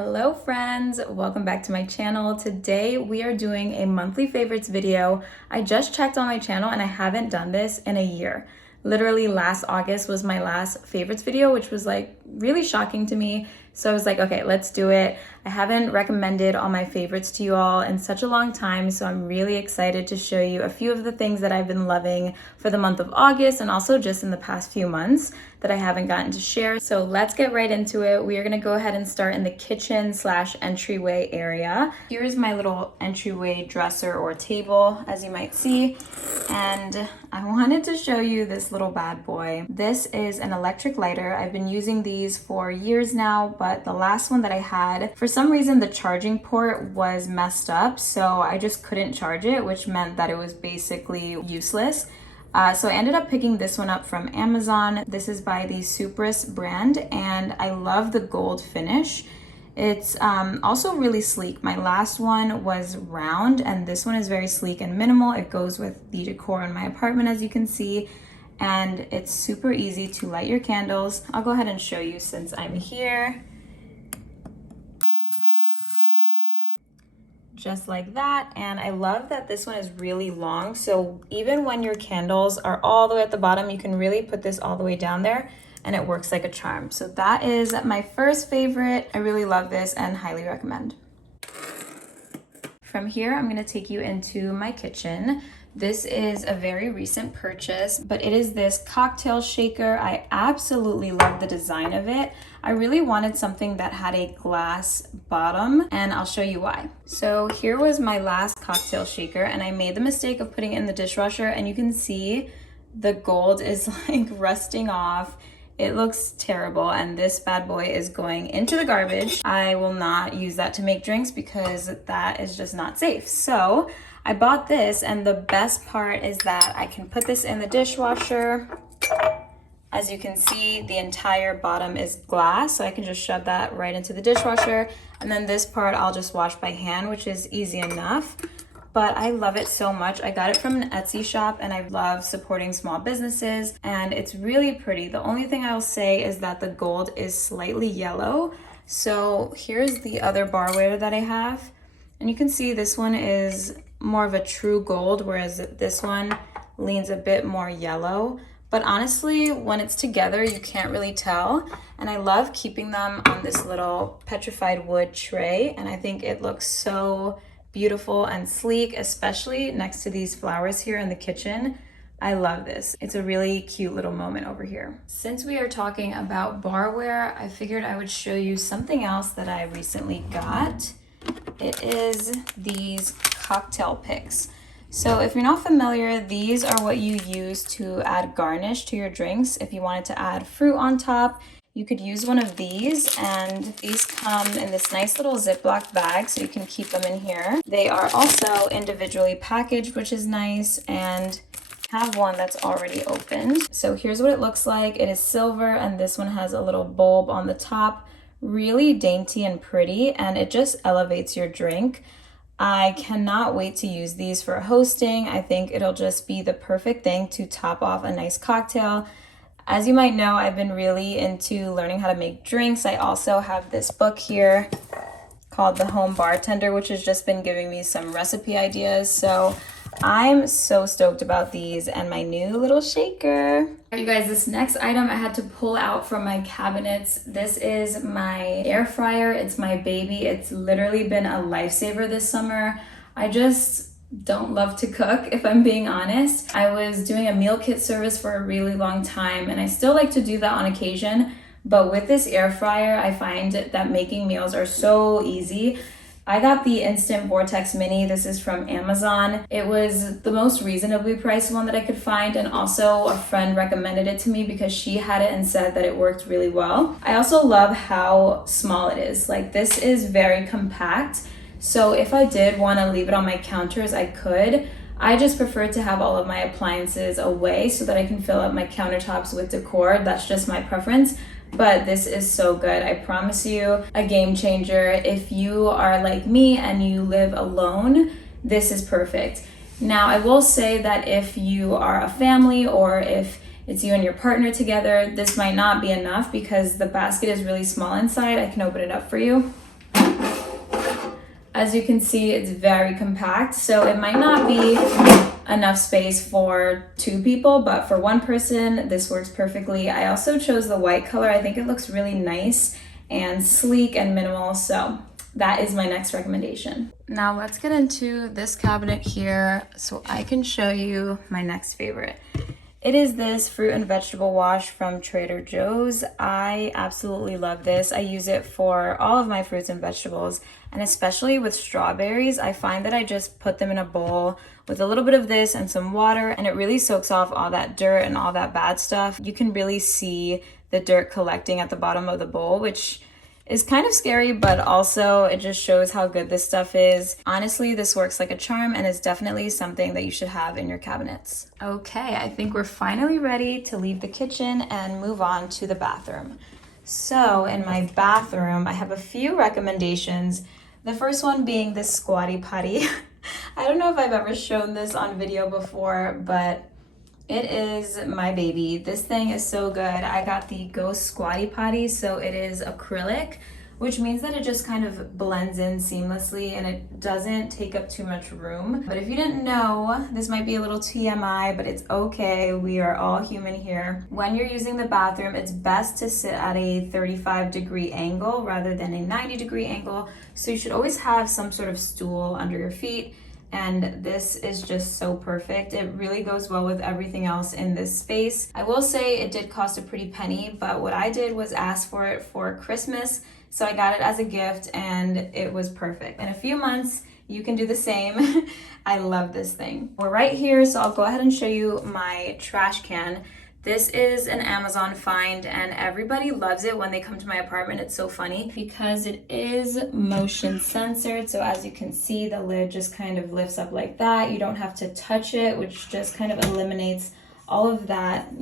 Hello friends, welcome back to my channel. Today we are doing a monthly favorites video. I just checked on my channel and I haven't done this in a year. Literally last August was my last favorites video, which was like really shocking to me. So I was like, okay, let's do it. I haven't recommended all my favorites to you all in such a long time, so I'm really excited to show you a few of the things that I've been loving for the month of August and also just in the past few months that I haven't gotten to share. So let's get right into it. We are gonna go ahead and start in the kitchen / entryway area. Here's my little entryway dresser or table, as you might see. And I wanted to show you this little bad boy. This is an electric lighter. I've been using these for years now, but the last one that I had, for some reason the charging port was messed up, so I just couldn't charge it, which meant that it was basically useless. So I ended up picking this one up from Amazon. This is by the Supris brand, and I love the gold finish. It's also really sleek. My last one was round, and this one is very sleek and minimal. It goes with the decor in my apartment, as you can see, and it's super easy to light your candles. I'll go ahead and show you since I'm here. Just like that. And I love that this one is really long, so even when your candles are all the way at the bottom, you can really put this all the way down there and it works like a charm. So that is my first favorite. I really love this and highly recommend. From here, I'm gonna take you into my kitchen. This is a very recent purchase, but it is this cocktail shaker. I absolutely love the design of it. I really wanted something that had a glass bottom, and I'll show you why. So here was my last cocktail shaker, and I made the mistake of putting it in the dishwasher, and you can see the gold is like rusting off. It looks terrible, and this bad boy is going into the garbage. I will not use that to make drinks because that is just not safe. So I bought this, and the best part is that I can put this in the dishwasher. As you can see, the entire bottom is glass, so I can just shove that right into the dishwasher. And then this part I'll just wash by hand, which is easy enough. But I love it so much. I got it from an Etsy shop, and I love supporting small businesses, and it's really pretty. The only thing I will say is that the gold is slightly yellow. So here's the other barware that I have. And you can see this one is more of a true gold, whereas this one leans a bit more yellow. But honestly, when it's together, you can't really tell. And I love keeping them on this little petrified wood tray. And I think it looks so beautiful and sleek, especially next to these flowers here in the kitchen. I love this. It's a really cute little moment over here. Since we are talking about barware, I figured I would show you something else that I recently got. It is these cocktail picks. So if you're not familiar, these are what you use to add garnish to your drinks. If you wanted to add fruit on top, you could use one of these, and these come in this nice little Ziploc bag, so you can keep them in here. They are also individually packaged, which is nice, and have one that's already opened. So here's what it looks like. It is silver, and this one has a little bulb on the top. Really dainty and pretty, and it just elevates your drink. I cannot wait to use these for hosting. I think it'll just be the perfect thing to top off a nice cocktail. As you might know, I've been really into learning how to make drinks. I also have this book here called The Home Bartender, which has just been giving me some recipe ideas. So I'm so stoked about these and my new little shaker. All right, you guys, this next item I had to pull out from my cabinets. This is my air fryer. It's my baby. It's literally been a lifesaver this summer. I just don't love to cook, if I'm being honest. I was doing a meal kit service for a really long time, and I still like to do that on occasion. But with this air fryer, I find that making meals are so easy. I got the Instant Vortex Mini. This is from Amazon. It was the most reasonably priced one that I could find, and also a friend recommended it to me because she had it and said that it worked really well. I also love how small it is. Like, this is very compact. So if I did want to leave it on my counters, I could. I just prefer to have all of my appliances away so that I can fill up my countertops with decor. That's just my preference. But this is so good. I promise you, a game changer. If you are like me and you live alone, this is perfect. Now, I will say that if you are a family or if it's you and your partner together, this might not be enough because the basket is really small inside. I can open it up for you. As you can see, it's very compact, so it might not be enough space for 2 people, but for 1 person, this works perfectly. I also chose the white color. I think it looks really nice and sleek and minimal, so that is my next recommendation. Now let's get into this cabinet here so I can show you my next favorite. It is this fruit and vegetable wash from Trader Joe's. I absolutely love this. I use it for all of my fruits and vegetables, and especially with strawberries, I find that I just put them in a bowl with a little bit of this and some water, and it really soaks off all that dirt and all that bad stuff. You can really see the dirt collecting at the bottom of the bowl, which is kind of scary, but also it just shows how good this stuff is. Honestly, this works like a charm and is definitely something that you should have in your cabinets. Okay, I think we're finally ready to leave the kitchen and move on to the bathroom. So in my bathroom, I have a few recommendations. The first one being this squatty potty. I don't know if I've ever shown this on video before, but it is my baby. This thing is so good. I got the Ghost Squatty Potty, so it is acrylic, which means that it just kind of blends in seamlessly and it doesn't take up too much room. But if you didn't know, this might be a little TMI, but it's okay. We are all human here. When you're using the bathroom, it's best to sit at a 35-degree angle rather than a 90-degree angle. So you should always have some sort of stool under your feet. And this is just so perfect. It really goes well with everything else in this space. I will say it did cost a pretty penny, but what I did was ask for it for Christmas. So I got it as a gift and it was perfect. In a few months, you can do the same. I love this thing. We're right here, so I'll go ahead and show you my trash can. This is an Amazon find and everybody loves it when they come to my apartment. It's so funny because it is motion censored. So as you can see, the lid just kind of lifts up like that. You don't have to touch it, which just kind of eliminates all of that,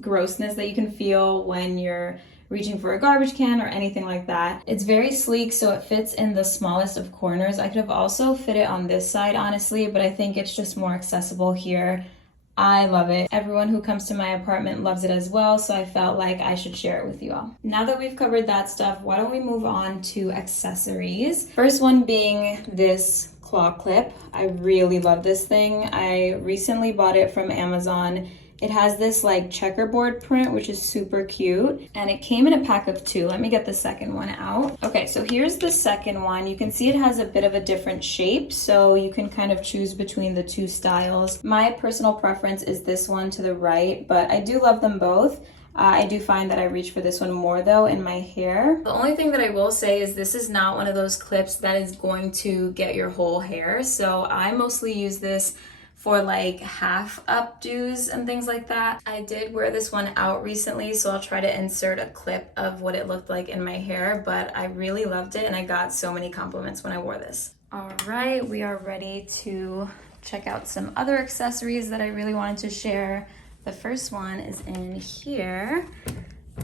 grossness that you can feel when you're reaching for a garbage can or anything like that. It's very sleek, so it fits in the smallest of corners. I could have also fit it on this side, honestly, but I think it's just more accessible here. I love it. Everyone who comes to my apartment loves it as well, so I felt like I should share it with you all. Now that we've covered that stuff, why don't we move on to accessories? First one being this claw clip. I really love this thing. I recently bought it from Amazon. It has this like checkerboard print, which is super cute. And it came in a pack of 2. Let me get the second one out. Okay, so here's the second one. You can see it has a bit of a different shape, so you can kind of choose between the 2 styles. My personal preference is this one to the right, but I do love them both. I do find that I reach for this one more though in my hair. The only thing that I will say is this is not one of those clips that is going to get your whole hair. So I mostly use this for like half updos and things like that. I did wear this one out recently, so I'll try to insert a clip of what it looked like in my hair, but I really loved it and I got so many compliments when I wore this. All right, we are ready to check out some other accessories that I really wanted to share. The first one is in here,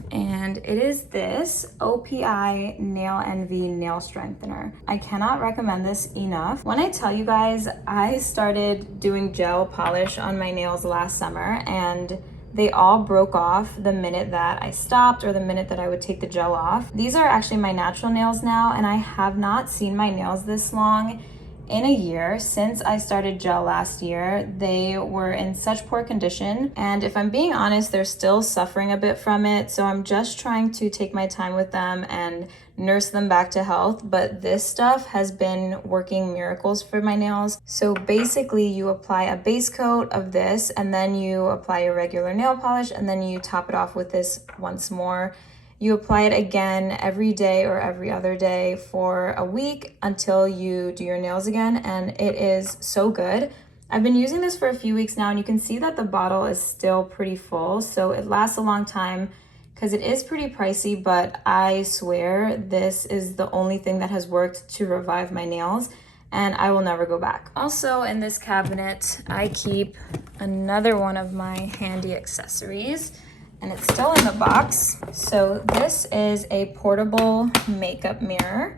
and it is this OPI Nail Envy nail strengthener. I cannot recommend this enough. When I tell you guys, I started doing gel polish on my nails last summer and they all broke off the minute that I stopped or the minute that I would take the gel off. These are actually my natural nails now, and I have not seen my nails this long in a year. Since I started gel last year, they were in such poor condition, and if I'm being honest, they're still suffering a bit from it, so I'm just trying to take my time with them and nurse them back to health. But this stuff has been working miracles for my nails. So basically you apply a base coat of this and then you apply your regular nail polish and then you top it off with this once more. You apply it again every day or every other day for a week until you do your nails again, and it is so good. I've been using this for a few weeks now, and you can see that the bottle is still pretty full, so it lasts a long time because it is pretty pricey, but I swear this is the only thing that has worked to revive my nails, and I will never go back. Also in this cabinet, I keep another one of my handy accessories, and it's still in the box. So this is a portable makeup mirror.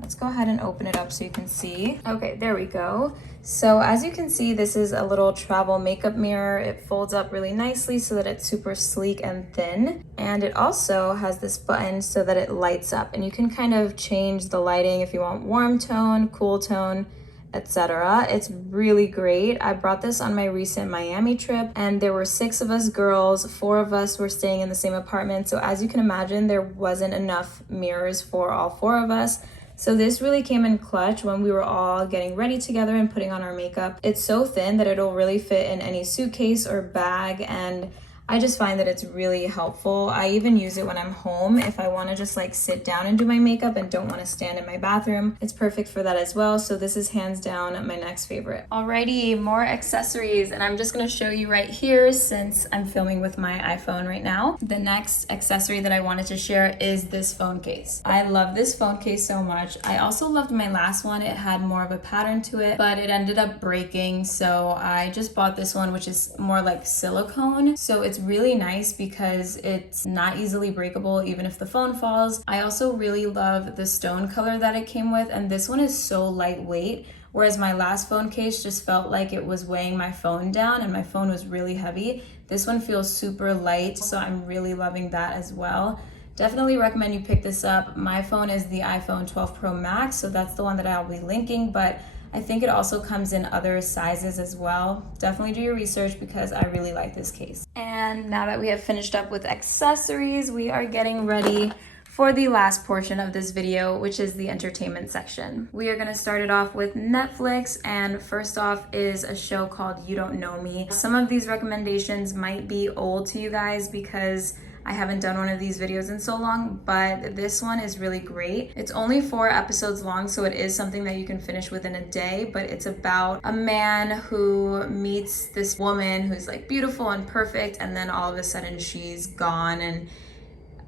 Let's go ahead and open it up so you can see. Okay, there we go. So as you can see, this is a little travel makeup mirror. It folds up really nicely so that it's super sleek and thin. And it also has this button so that it lights up, and you can kind of change the lighting if you want warm tone, cool tone, etc. It's really great. I brought this on my recent Miami trip, and there were 6 of us girls. 4 of us were staying in the same apartment. So as you can imagine, there wasn't enough mirrors for all 4 of us. So this really came in clutch when we were all getting ready together and putting on our makeup. It's so thin that it'll really fit in any suitcase or bag, and I just find that it's really helpful. I even use it when I'm home if I want to just like sit down and do my makeup and don't want to stand in my bathroom. It's perfect for that as well. So this is hands down my next favorite. Alrighty, more accessories, and I'm just going to show you right here since I'm filming with my iPhone right now. The next accessory that I wanted to share is this phone case. I love this phone case so much. I also loved my last one. It had more of a pattern to it, but it ended up breaking. So I just bought this one, which is more like silicone. So it's really nice because it's not easily breakable even if the phone falls. I also really love the stone color that it came with, and this one is so lightweight, whereas my last phone case just felt like it was weighing my phone down and my phone was really heavy. This one feels super light, so I'm really loving that as well. Definitely recommend you pick this up. My phone is the iPhone 12 Pro Max, so that's the one that I'll be linking, but I think it also comes in other sizes as well. Definitely do your research because I really like this case. And now that we have finished up with accessories, we are getting ready for the last portion of this video, which is the entertainment section. We are gonna start it off with Netflix, and first off is a show called You Don't Know Me. Some of these recommendations might be old to you guys because I haven't done one of these videos in so long, but this one is really great. It's only 4 episodes long, so it is something that you can finish within a day, but it's about a man who meets this woman who's like beautiful and perfect, and then all of a sudden she's gone, and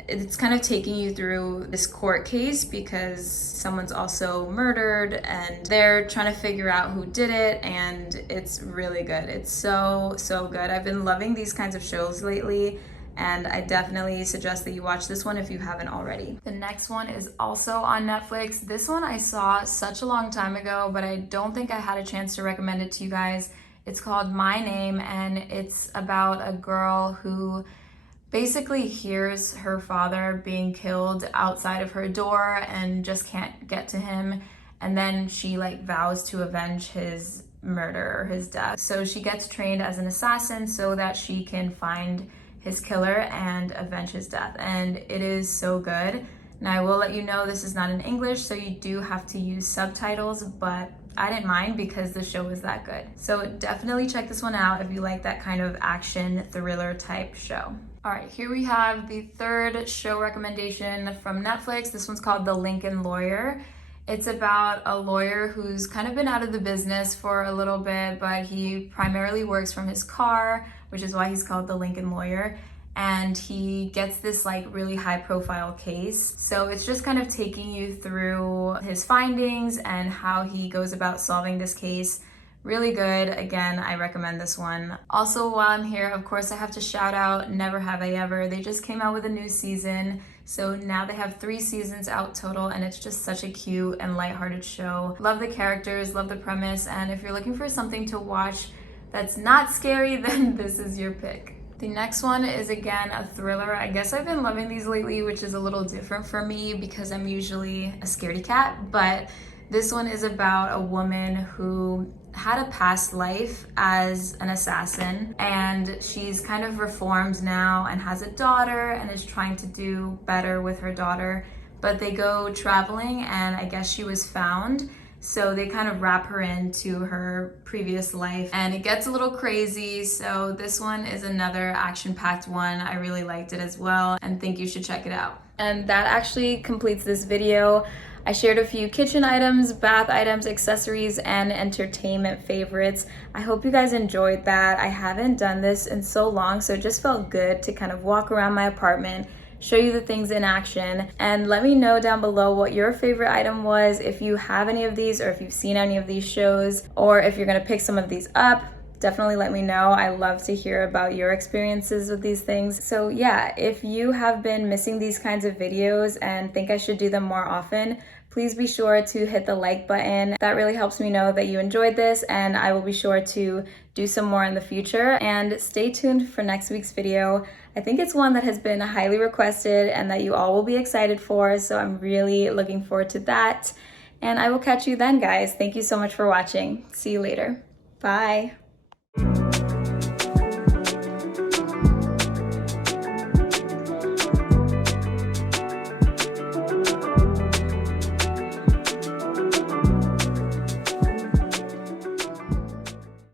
it's kind of taking you through this court case because someone's also murdered and they're trying to figure out who did it, and it's really good. It's so good. I've been loving these kinds of shows lately, and I definitely suggest that you watch this one if you haven't already. The next one is also on Netflix. This one I saw such a long time ago, but I don't think I had a chance to recommend it to you guys. It's called My Name, and it's about a girl who basically hears her father being killed outside of her door and just can't get to him, and then she like vows to avenge his murder or his death. So she gets trained as an assassin so that she can find his killer and avenge his death, and it is so good. Now I will let you know this is not in English, so you do have to use subtitles, but I didn't mind because the show is that good. So definitely check this one out if you like that kind of action thriller type show. All right, here we have the third show recommendation from Netflix. This one's called The Lincoln Lawyer. It's about a lawyer who's kind of been out of the business for a little bit, but he primarily works from his car, which is why he's called the Lincoln Lawyer. And he gets this like really high profile case. So it's just kind of taking you through his findings and how he goes about solving this case. Really good. Again, I recommend this one. Also, while I'm here, of course, I have to shout out Never Have I Ever. They just came out with a new season. So now they have 3 seasons out total, and it's just such a cute and lighthearted show. Love the characters, love the premise, and if you're looking for something to watch that's not scary, then this is your pick. The next one is again a thriller. I guess I've been loving these lately, which is a little different for me because I'm usually a scaredy cat, but this one is about a woman who had a past life as an assassin, and she's kind of reformed now and has a daughter and is trying to do better with her daughter, but they go traveling and I guess she was found. So they kind of wrap her into her previous life and it gets a little crazy. So this one is another action-packed one. I really liked it as well and think you should check it out. And that actually completes this video. I shared a few kitchen items, bath items, accessories, and entertainment favorites. I hope you guys enjoyed that. I haven't done this in so long, so it just felt good to kind of walk around my apartment, show you the things in action, and let me know down below what your favorite item was, if you have any of these or if you've seen any of these shows, or if you're gonna pick some of these up. Definitely let me know. I love to hear about your experiences with these things. So yeah, if you have been missing these kinds of videos and think I should do them more often, please please be sure to hit the like button. That really helps me know that you enjoyed this, and I will be sure to do some more in the future. And stay tuned for next week's video. I think it's one that has been highly requested and that you all will be excited for, so I'm really looking forward to that. And I will catch you then, guys. Thank you so much for watching. See you later. Bye.